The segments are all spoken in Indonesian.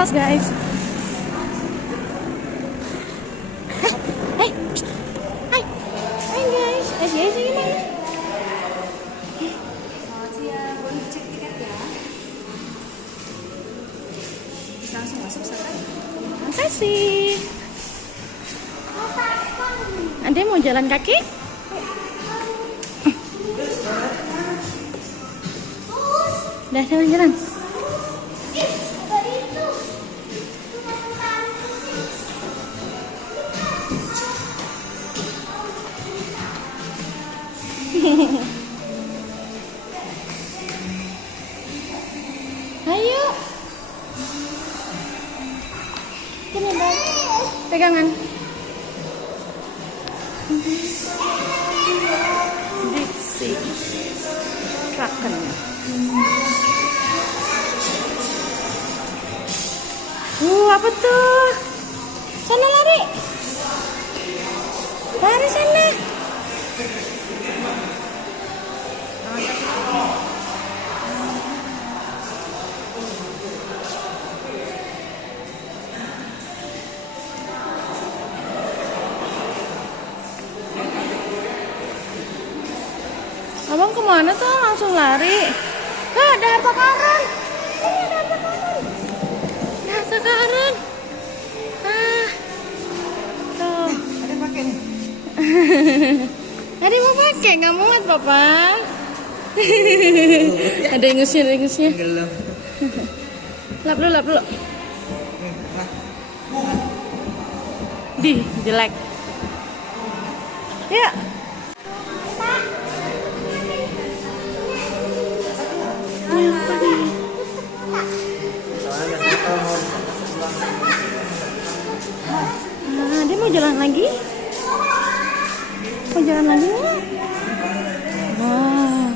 house, guys. Hey, hai, hai guys. Aja gimana? Selamat siang, boleh cek tiket ya? Bisa langsung masuk sekarang? Makasih. Ade mau jalan kaki? Dah jalan-jalan. Ayo. Sini, Bang. Pegangan. Dixie. Kraken. Apa tuh? Sana lari. Lari sana. Abang kemana tuh? Langsung lari. Ada harta karun. Ini ada harta karun. Ada harta karun. Tuh. Ada pakai nih. Ada mau pakai, nggak muat papa. Ada ingusnya. Gelap. Lap dulu. Di, jelek. Ya. Dia mau jalan lagi? Mau jalan lagi nggak? Wow.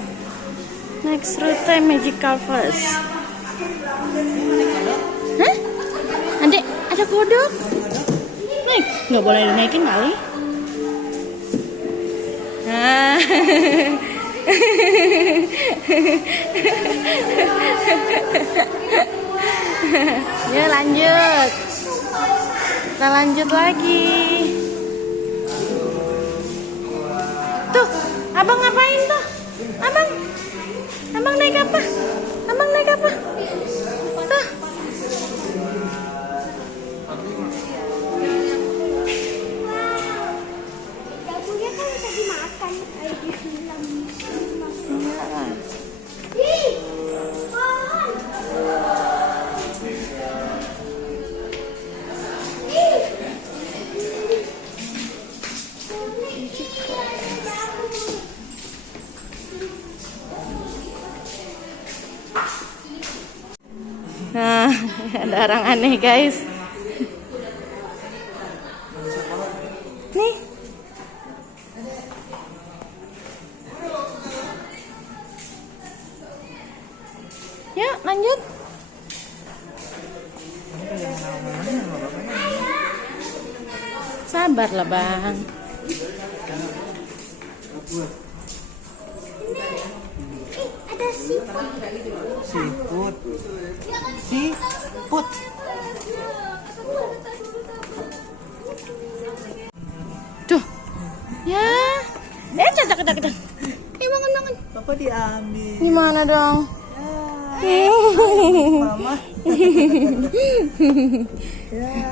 Next route Magical Falls. Hah? Adek, ada kodok? Naik? Nggak boleh dinaikin kali? Nah. Ya lanjut. Kita lanjut lagi. Tuh, abang ngapain tuh? Abang naik apa? Tuh. Dagunya kan bisa dimakan kayak di film. Enggak lah. Nah, ada orang aneh guys. Nih. Yuk lanjut. Sabarlah bang. Ada siput. Siput. Tuh. Ya. Cetak. Bangun. Papa diambil. Gimana dong? Mama. Ya.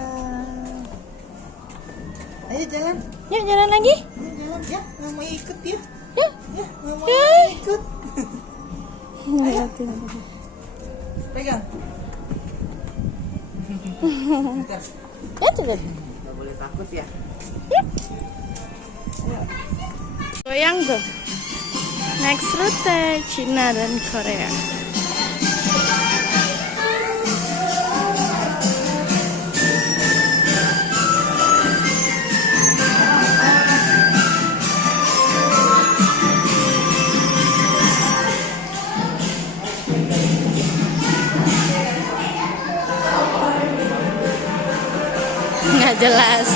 Ayo jalan. Yuk jalan lagi. Ayo jalan ya. Nggak mau ikut ya. Yuk. Ya, nggak mau Ya. ikut. Pegang. Bentar. Ya coba. Nggak boleh takut ya. Goyang tuh. Next rute Cina dan Korea. Nggak jelas.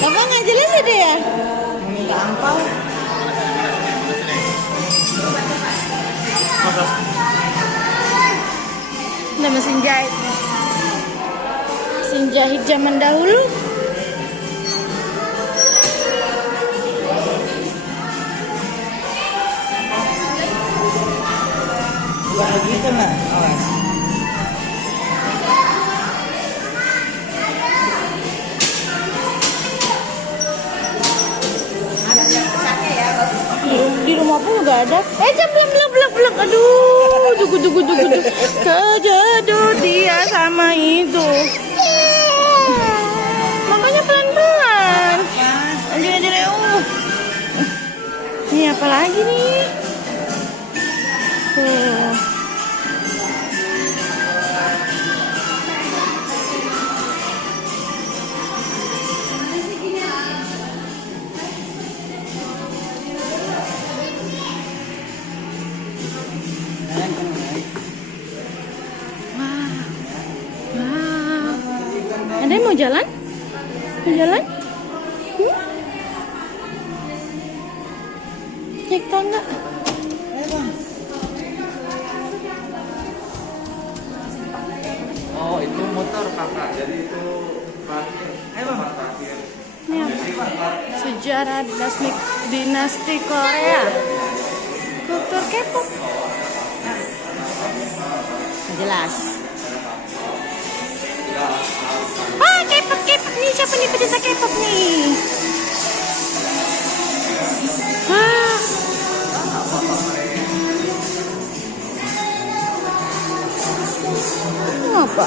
Apa nggak jelas ya dia? Minta angpau. Udah mesin jahit. Mesin jahit zaman dahulu. Bukan begitu nak, awas. Ada yang besarnya ya, bagus. Di rumah pun juga ada. Belum. Aduh, dugu. Kejedut dia sama itu. Makanya pelan-pelan. Anjir. Ini apa lagi nih? Tuh. Ada yang mau jalan? Mau jalan? Naik tangga. Oh, itu motor kakak. Jadi itu parkir. Parkir. Ini apa? Sejarah dinasti Korea. Kultur K-pop. Jelas. K-pop nih, siapa nih pecinta K-pop nih? Apa?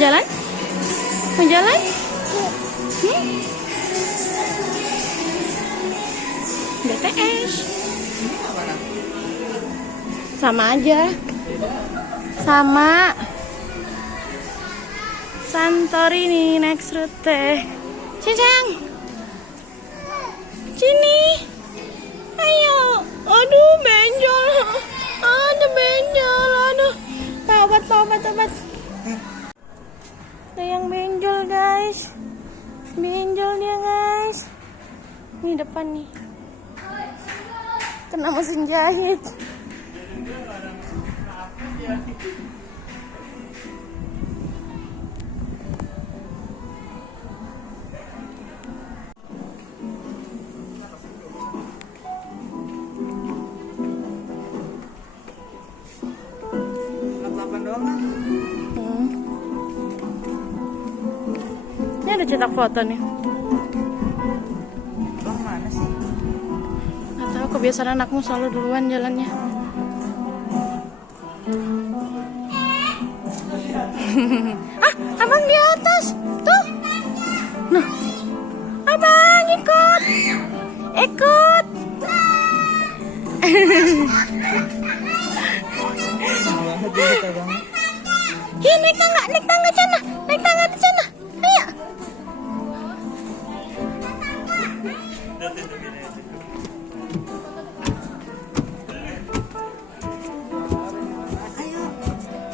Jalan? Mau jalan? BTS. Sama aja. Sama. Santorini next route. Cicang. Sini. Ayo. Aduh, benjol. Ada benjol. Aduh. Tobat. Ada yang benjol, guys. Benjol dia, guys. Ini depan nih. Kena mesin jahit. Ini ada cetak foto nih. Bang mana sih? Nggak tahu, kebiasaan anakmu selalu duluan jalannya. Abang di atas tuh. Nah, abang ikut. Iya, naik tangga sana. Naik tangga di sana. Ayo.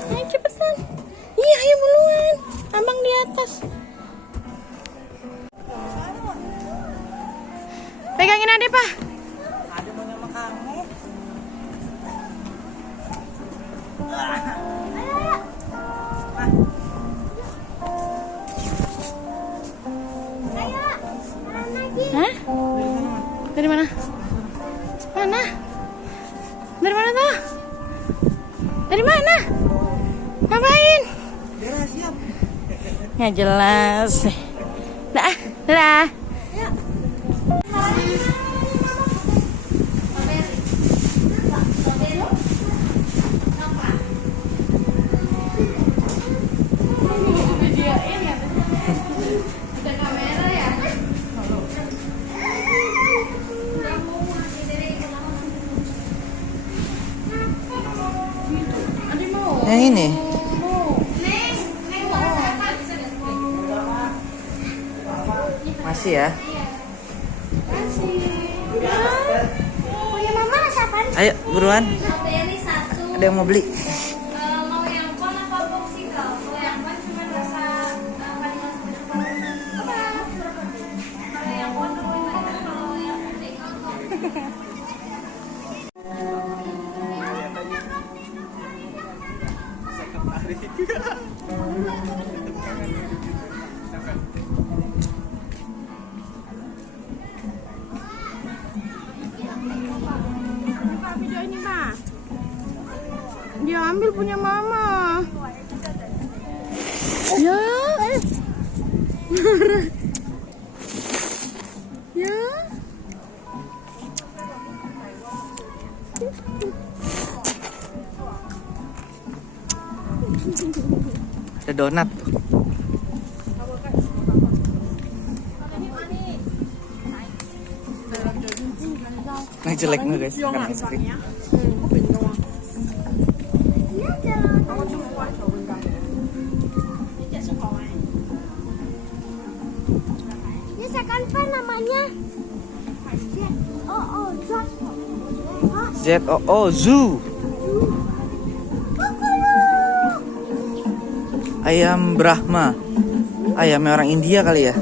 Ayo cepetan. Iya, ayo buruan. Abang di atas. Pegangin adek, Pak. Ada mau sama kamu. Hah? Dari mana? Mana? Dari mana tuh? Dari mana? Ngapain? Siap. Nggak jelas. Dah. Yang ini. Masih ya? Punya mama siapa? Ayo buruan. Strawberry 1. Ada yang mau beli? Mau yang kon apa popsicle? Kalau yang kon cuma rasa vanilla sama coklat. Kalau yang kon kalau yang popsicle. Pak, video ini Pak. Dia ambil punya mama. Ya. Ya. Ada donat tuh. Nah, jelek nggak guys? Karena es krim. Ini sekan apa namanya? Oh, ZOO Zoo. Ayam Brahma. Ayamnya orang India kali ya.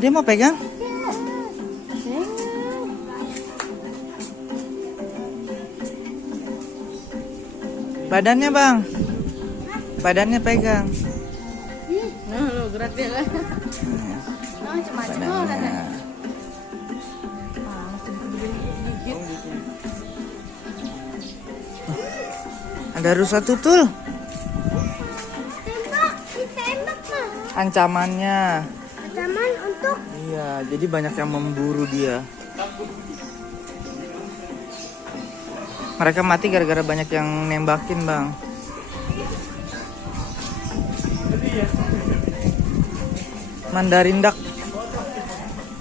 Dia mau pegang? Badannya bang, badannya pegang. Lo gerak dia kan. Cuma-cuma kan. Ada rusa tutul. ditembak mah. Ancamannya. Ancaman untuk Iya, jadi banyak yang memburu dia. Mereka mati gara-gara banyak yang nembakin bang. Mandarin duck.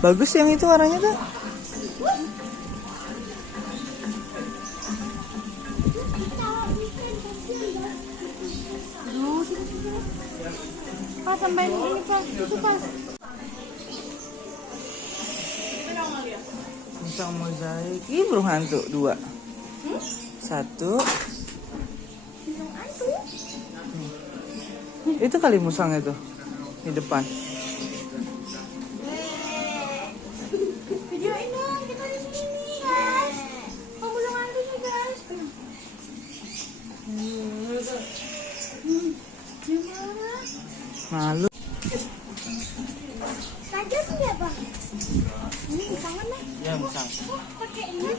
Bagus yang itu warnanya tuh. Pak, sampai ini Pak. Itu Pak. Musang mozaik. Ih, burung hantu 2. 1. Itu kali musangnya tuh di depan. Videoin dong, kita di sini guys. Pembulung hantunya guys. Gimana? Malu. tajam ya bang. Ini tangan lah. Ya musang. Oh, pakai ini.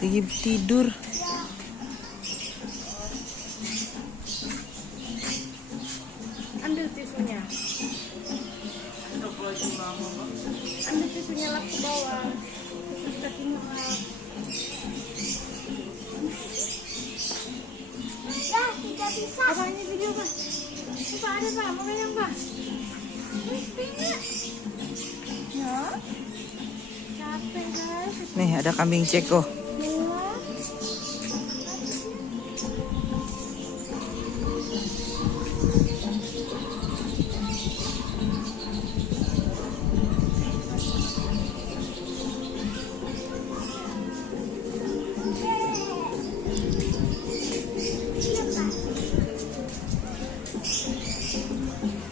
Lagi tidur. Ambil tisunya. Ambil tisunya lap ke bawah. Terus kakinya lap. Ya, tidak bisa. Apa ini video Pak? Ini Pak ada Pak, mau pegang Pak? Ya. Capek guys. Nih ada kambing ceko.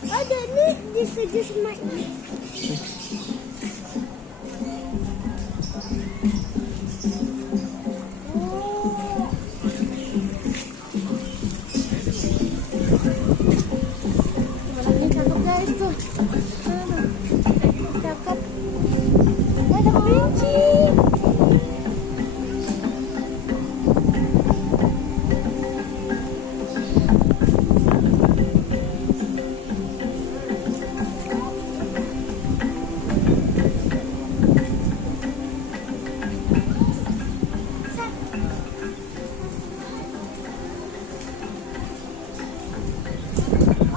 Ada nih disetuju sama ini. Lagi cakep guys tuh. Cakep. Ada kelinci.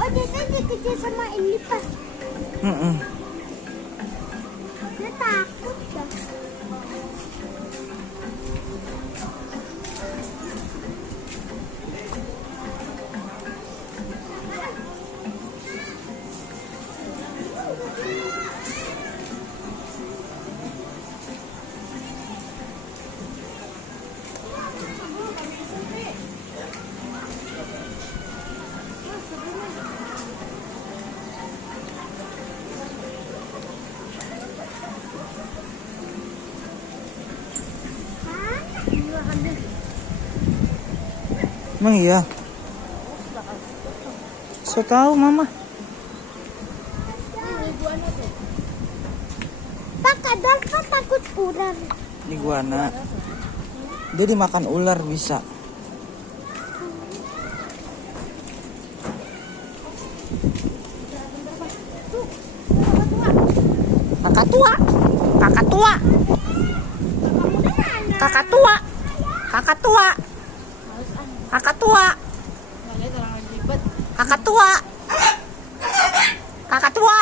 Oh, dia dikejar sama ini pas. Dia takut dah. Emang iya? So tahu mama. Pak, kadang kan takut ular. Iguana. Dia dimakan ular bisa. Kakak tua. Kakak tua. Kakak tua. Kakak tua. Kakak tua. Kakak tua. Kakak tua.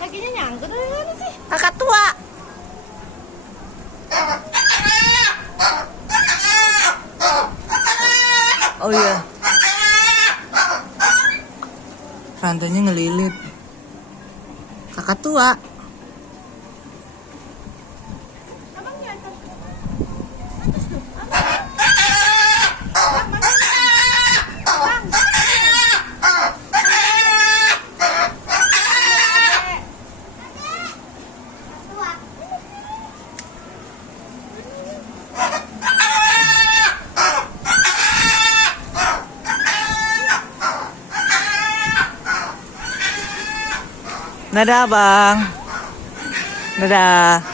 Kakinya nyangkut dari mana sih? Kakak tua. Oh iya. Rantainya ngelilit. Kakak tua. Dadah bang. Dadah.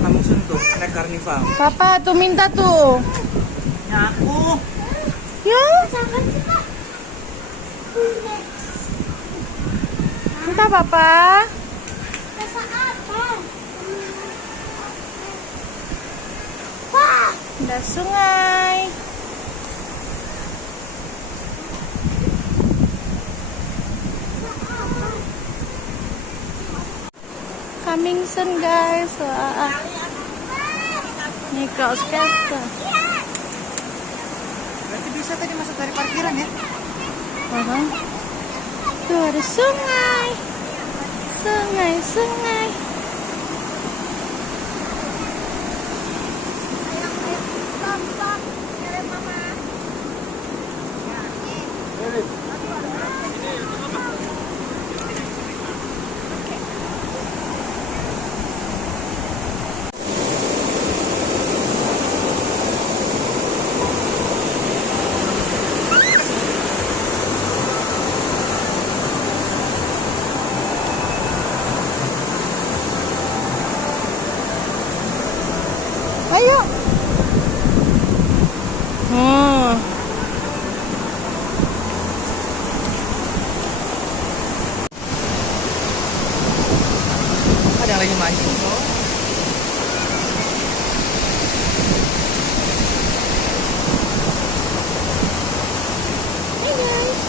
Kamu sentuh naik karnival. Papa tuh minta tuh. Ya aku. Ya, minta papa. Ada sungai. Coming soon guys. Wah. Nih kaos kasta. Berarti bisa tadi masuk dari parkiran ya? Tuh ada sungai. Sungai, sungai. Ayo. Ada yang lagi mancing tuh. Hey guys.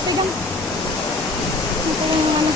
Pegang. Pegang yang mana?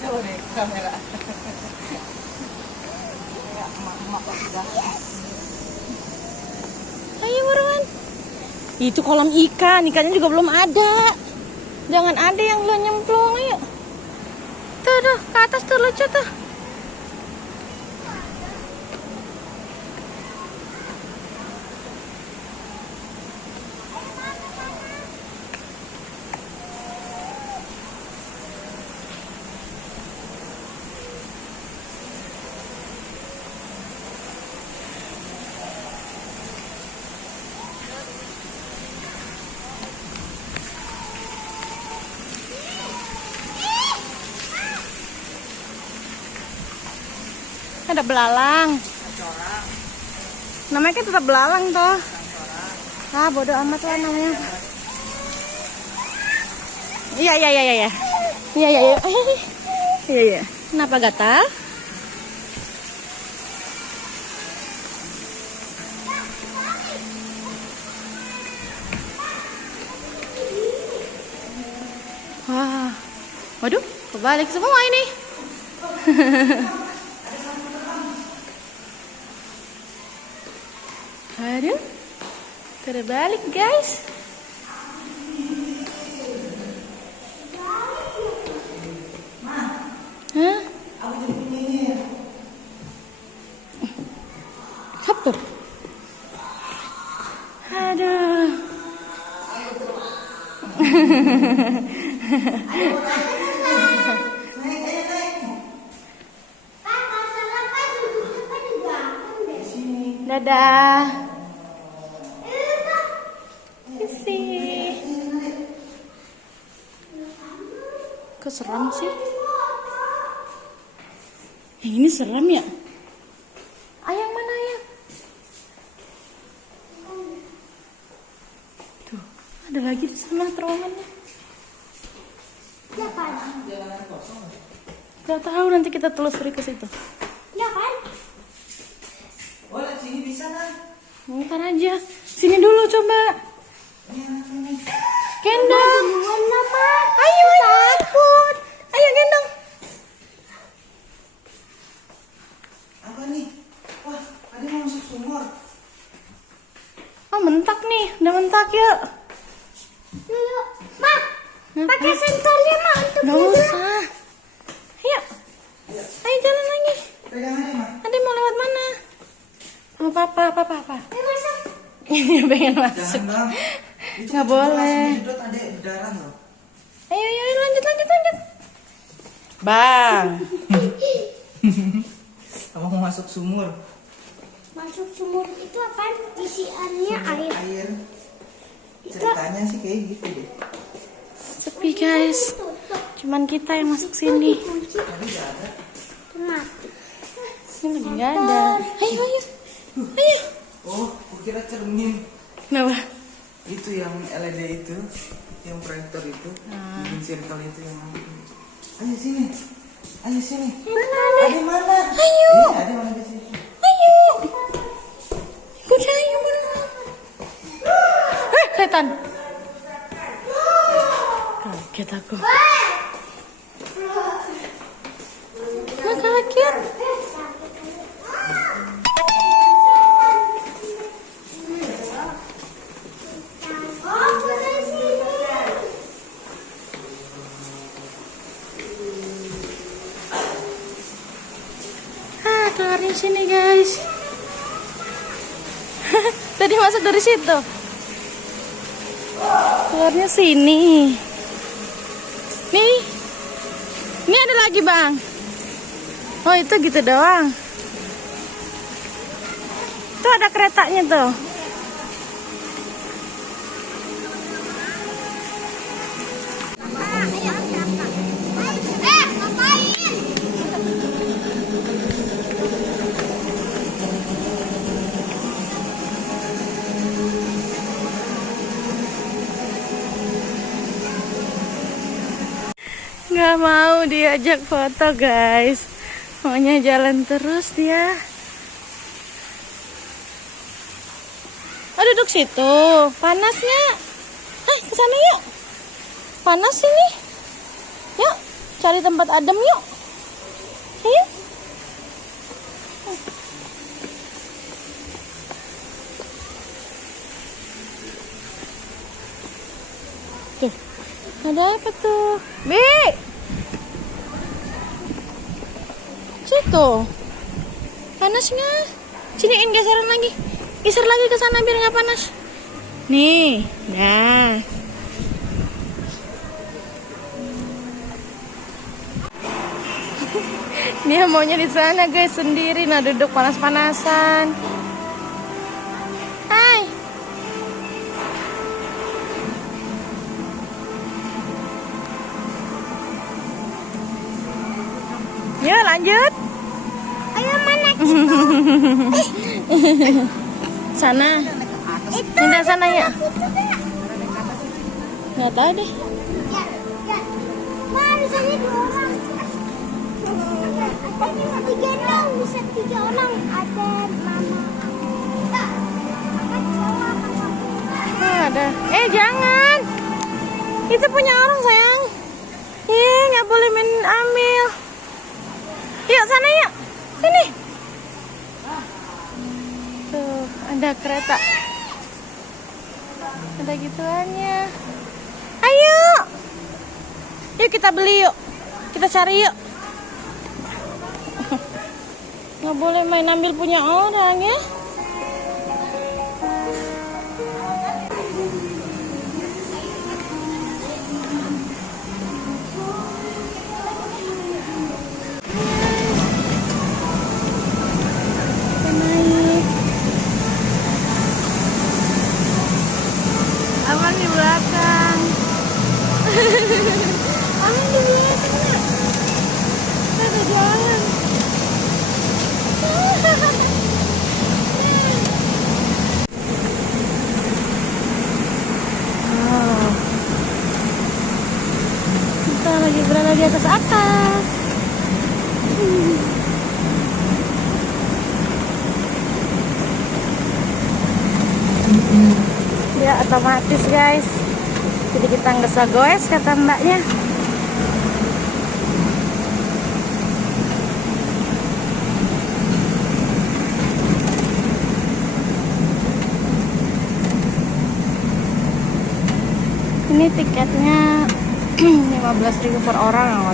Coba deh kamera. Ayo buruan. Itu kolam ikan, ikannya juga belum ada. Jangan ada yang lo nyemplung, ayo. Tuh, ke atas tuh lucu tuh. Ada belalang. Namanya kan tetap belalang toh. Ah, bodoh amat lah namanya. Iya. Iya. Kenapa gatal? Wah. Waduh, kebalik semua ini. Aduh, terbalik guys. Hah? Apa? Aduh. Dadah. Sisi. Kok seram sih? Yang ini seram ya? Ayang mana ayang? Tuh, ada lagi di sana terowongannya. Ya kan? Gak tahu, nanti kita telusuri ke situ. Ya kan? Oh, lihat sini bisa kan? Ntar aja. Sini dulu coba. Gendong. Ayo, takut. Ayo gendong. Apa nih? Wah, ada yang masuk sumur. Oh, mentak nih. Udah mentak yuk. Yuk, Ma. Pakai sendalnya, Ma, untuk Gak usah. Ayo. Ayo jalan lagi. Pegang aja, Ma. Ade mau lewat mana? Sama papa. Ayo masuk. Ini pengen masuk. Jangan, Bang. Itu Nggak coba boleh. langsung jedot, adek berdarah loh. Ayo, lanjut. Bang. Kamu mau masuk sumur? Masuk sumur itu apaan? Isiannya air. Air. Ceritanya sih kayak gitu deh. Sepi guys. Cuman kita yang masuk sini. Kunci. Tadi nggak ada. Mati. Ini lagi nggak ada. Ayo. Oh, kukira cermin. Kenapa? Itu yang LED itu, yang proyektor itu, bikin circle itu yang. Ayo sini. Ada mana? Ayo. Ada mana di sini? Ayo. Udah ayo mana? Setan. Kaget aku. Kaget. Keluarnya sini guys. Tadi masuk dari situ. Keluarnya sini. Nih. Ini ada lagi bang. Oh itu gitu doang. Tuh ada keretanya tuh. Nggak mau diajak foto guys, maunya jalan terus dia. Oh duduk situ, panasnya. Ke sana yuk, panas ini. Yuk, cari tempat adem yuk. Ayo. Tuh, ada apa tuh? Bi! Situ. Panasnya. Siniin geseran lagi. Geser lagi ke sana biar nggak panas. Nih, nah. Dia maunya di sana guys sendiri, nah duduk panas-panasan. Hai. Yuk lanjut. Ayo mana Sana. Pindah sana ya. Nggak tahu deh. Wah, misalnya 2 orang. Ada 3 orang, bisa 3 orang. Ada mama. Ada. Jangan. Itu punya orang sayang. Nggak boleh main ambil. Yuk sana yuk. Sini. Tuh, ada kereta. Ada gituannya. Ayo. Yuk kita beli yuk. Kita cari yuk. Nggak boleh main ambil punya orang ya. Aman di belakang. Aman di belakang. Ada jalan. Kita lagi berada di atas. Ya otomatis guys, jadi kita nggak usah goes kata mbaknya. Ini tiketnya 15.000 per orang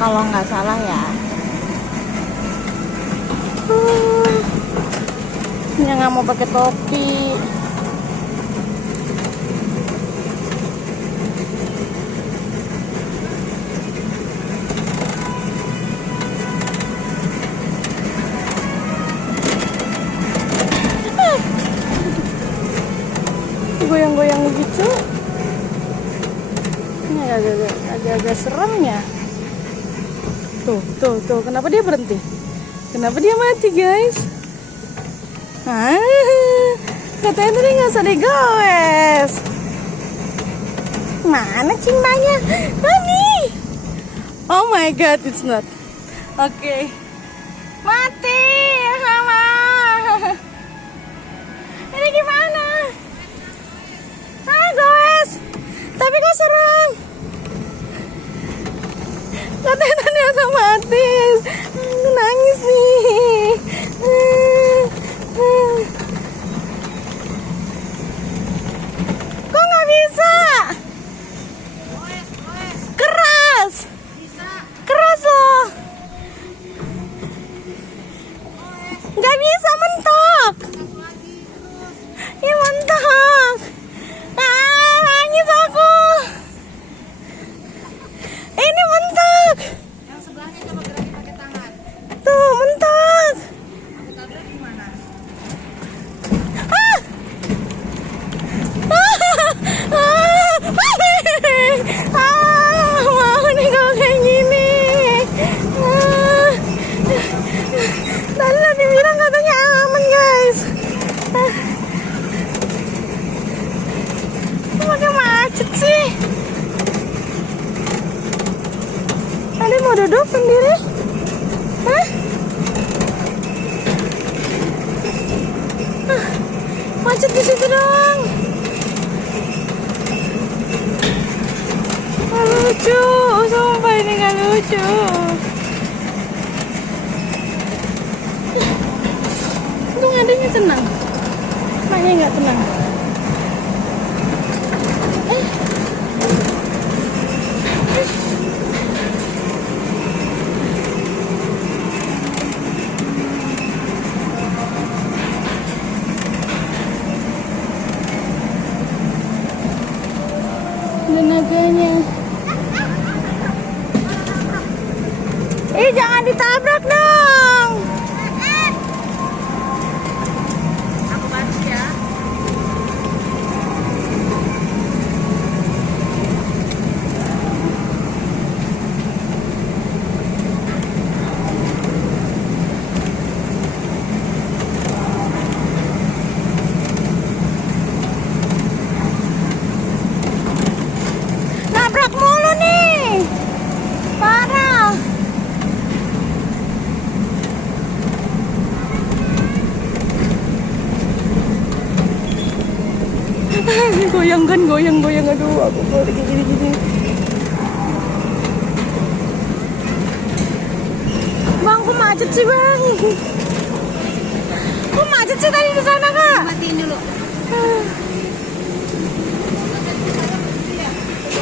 kalau nggak salah ya. Ini nggak mau pakai topi. Goyang-goyang begitu. Ini agak-agak seremnya. Tuh, kenapa dia berhenti? Kenapa dia mati, guys? Katanya tadi nggak usah digoes. Mana cintanya? Nani? Oh my god, it's not. Oke. Mati sama. Ini gimana? Goes. Tapi kok serem. Katanya tadi otomatis. Nangis nih. Kok nggak bisa? Keras. Keras loh. Nggak bisa, mentok. Ini mentok. Nangis aku. Ini mentok. Yang sebelahnya coba gerakin pakai tangan. Tuh, mentok. Tabrak gimana? Mau nih kalau kayak gini. Tadi dibilang katanya aman, guys. Makin macet sih. Tadi mau duduk sendiri? Hah? Macet di situ dong. Gak lucu, sumpah ini gak lucu. Untung adanya tenang. Maknya gak tenang. Naganya. Jangan ditabrak dong. Aku bantu ya. Goyang kan, goyang. Aduh, aku lagi gini. Bang, kok macet sih bang? Kok macet sih tadi di sana kak? Matiin dulu.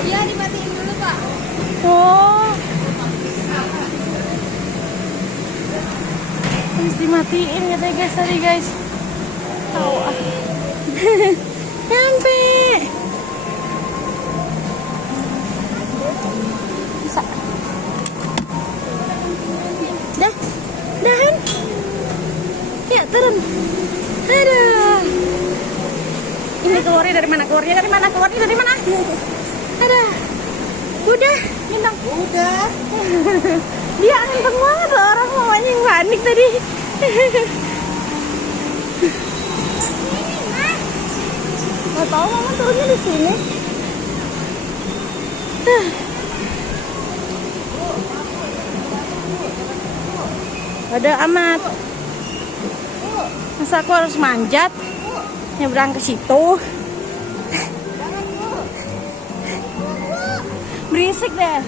Iya, dimatiin dulu, Pak. Oh, harus dimatiin katanya guys tadi guys. Tahu ah. Nyampe. Bisa. Dahan. Ya turun. Aduh. Ini keluarnya dari mana? Aduh. Udah, Bintang. Udah. Dia kenceng banget loh, orang mamanya yang panik tadi. Nggak tahu mama turunnya di sini. Ada amat. Masa aku harus manjat nyebrang ke situ? Berisik deh.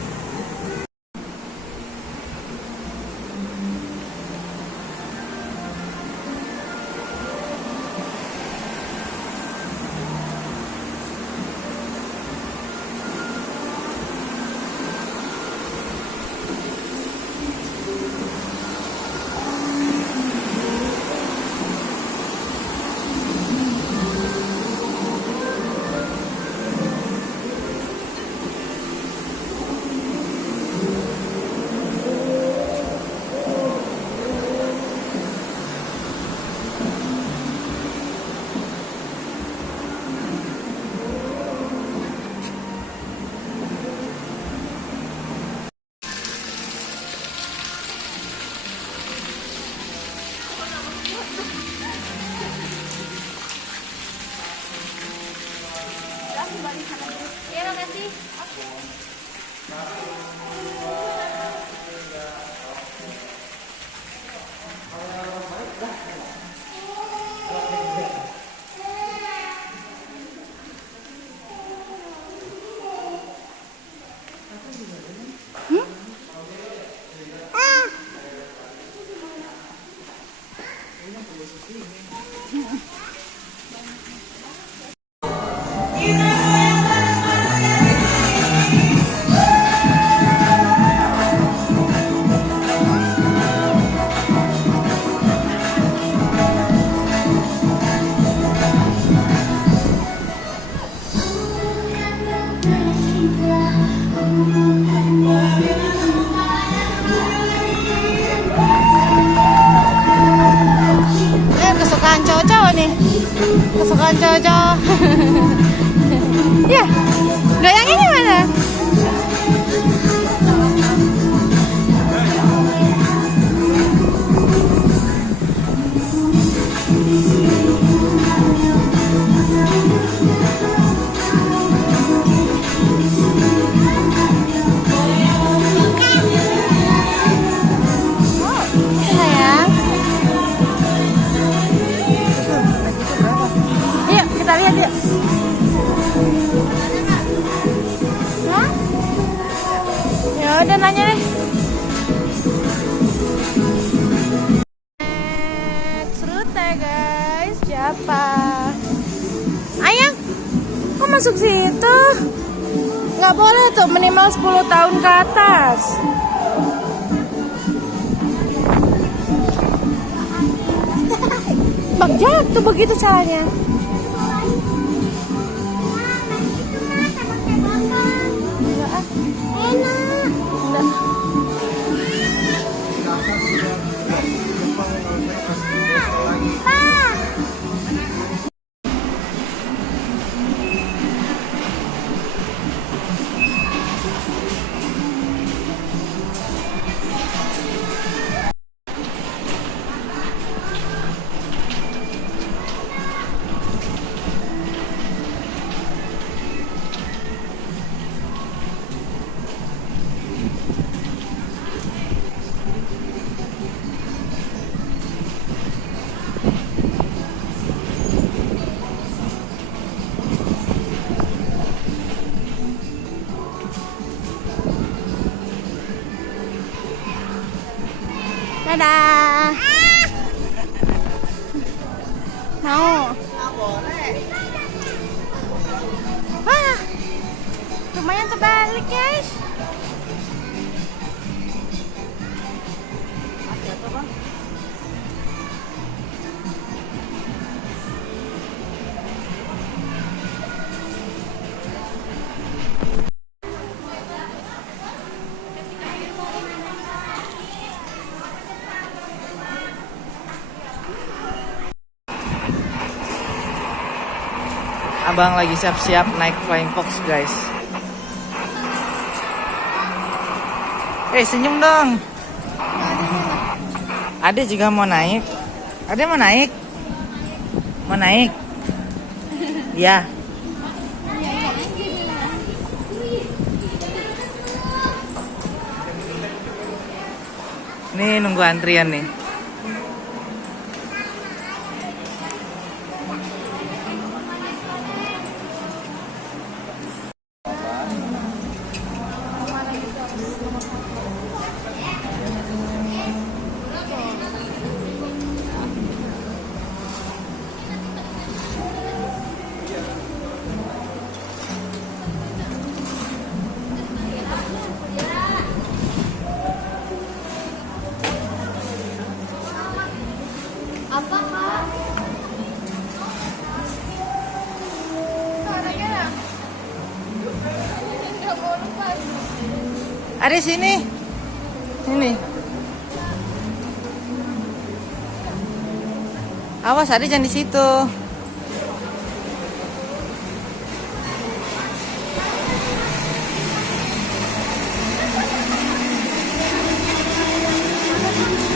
Ya, makasih. Kesukaan cowok-cowok nih. Kesukaan cowok-cowok. Ya, goyangnya gimana? Sayang. Yuk, kita lihat yuk. Hah? Ya udah nanya deh. Serut ya guys, siapa? Ayang, kok masuk situ? Nggak boleh tuh, minimal 10 tahun ke atas. Bak jatuh begitu caranya. Enggak ah. Enak. Enggak. Dadah. Mau? Wah, lumayan terbalik guys. Abang lagi siap-siap naik Flying Fox guys. Senyum dong. Ade juga mau naik. Ade mau naik? Mau naik? Ya. Nih nunggu antrian nih. Apa kak? Ade sini. Sini. Awas Ade jangan di situ.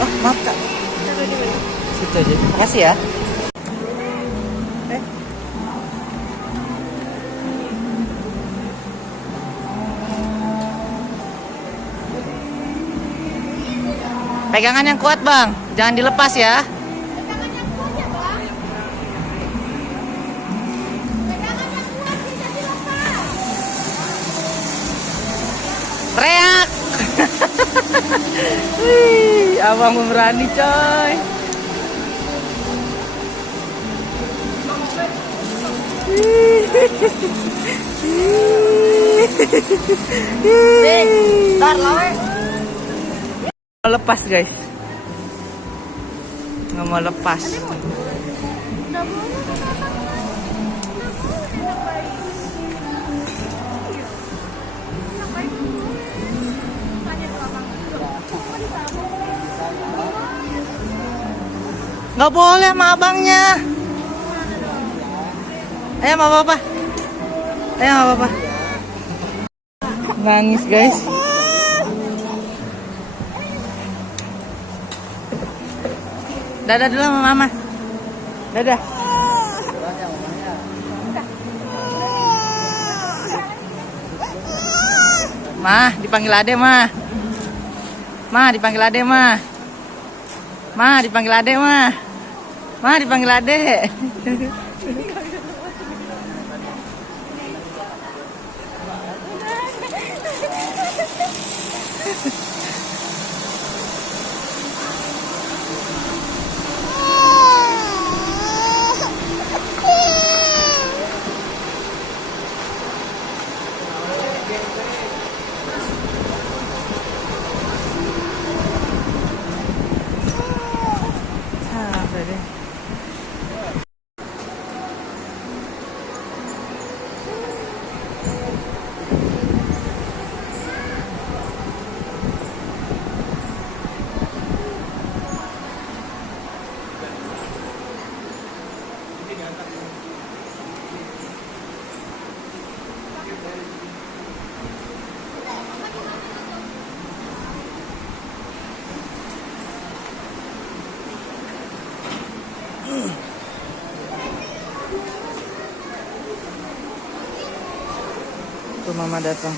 Oh, maaf Kak. Situ aja. Makasih ya. Pegangan yang kuat bang, jangan dilepas ya. Teriak. Wih, abang pemberani coy. Ntar lawe. Lepas guys, nggak mau lepas. Nggak boleh sama abangnya. Ayo sama papa. Ayo sama papa. Nangis guys. Dadah dulu sama mama. Dadah. Ma, dipanggil Ade, Ma. Ma, dipanggil Ade, Ma. Ma, dipanggil Ade, Ma. Ma, dipanggil Ade. Tuh mama datang.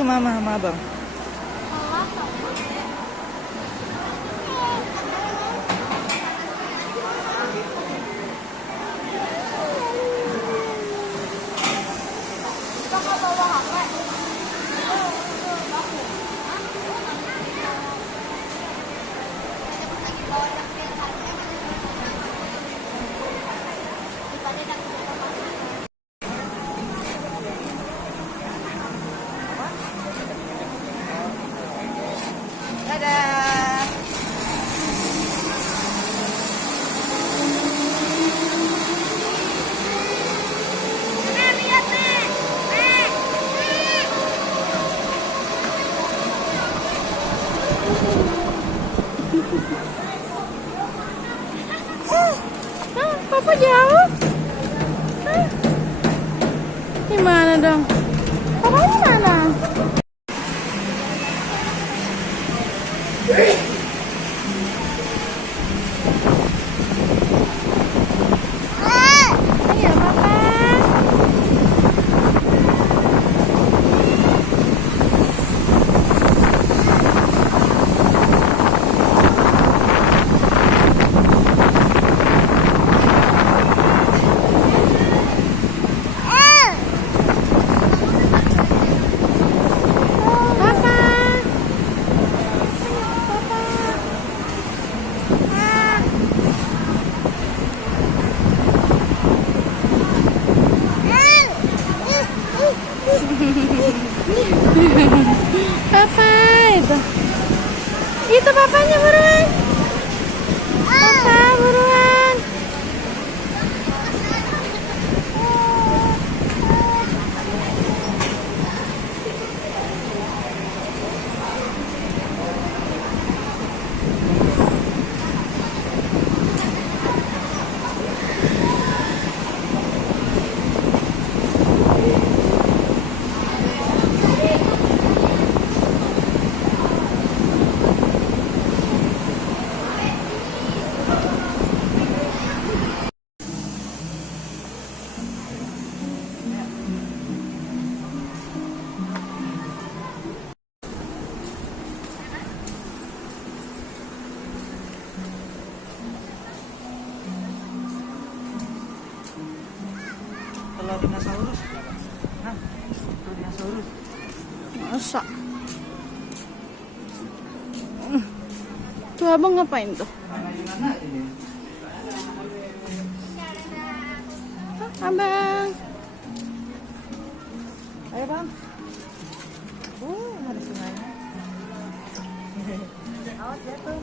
tuh mama sama abang. Dadah. Papa jauh. Gimana dong? Papa gimana? Iya, Papa. Papa itu. Itu papanya buruan. Papa buruan. Telur dinosaurus. Nah, telur dinosaurus. Masa? Tuh abang ngapain tuh? Gimana ini? Abang. Ayo bang. Ada sungainya. Awas jatuh.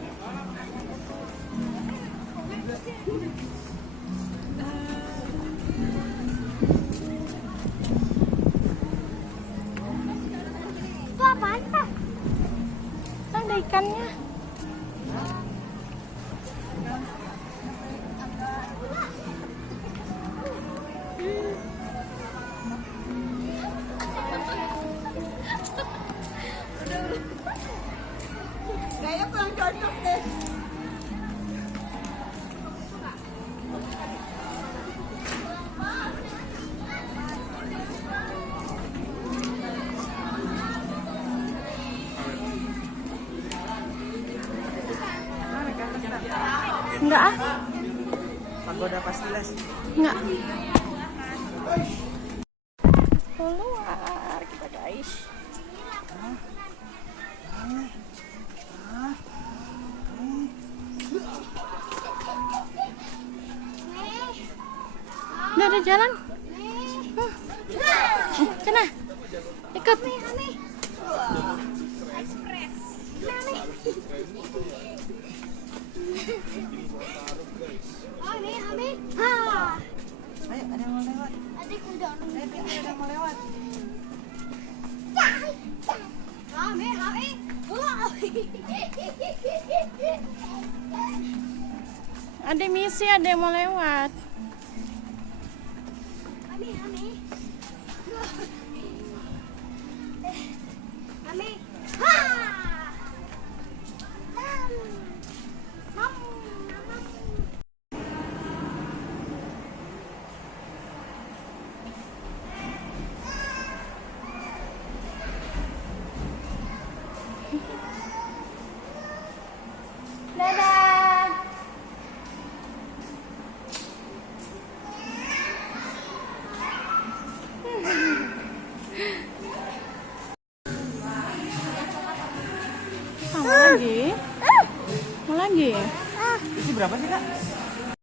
Itu apaan, Pak? Ada ikannya. Kayaknya kurang cocok deh. Enggak ah. Pagoda Pastilas. Enggak. Keluar kita guys. Udah ada jalan. Sana. Ikut. Ayo, ada yang mau lewat. Adik udah Ayo, ada yang mau lewat. Ada misi, ada yang mau lewat. lagi? Mau lagi? Isi berapa sih kak?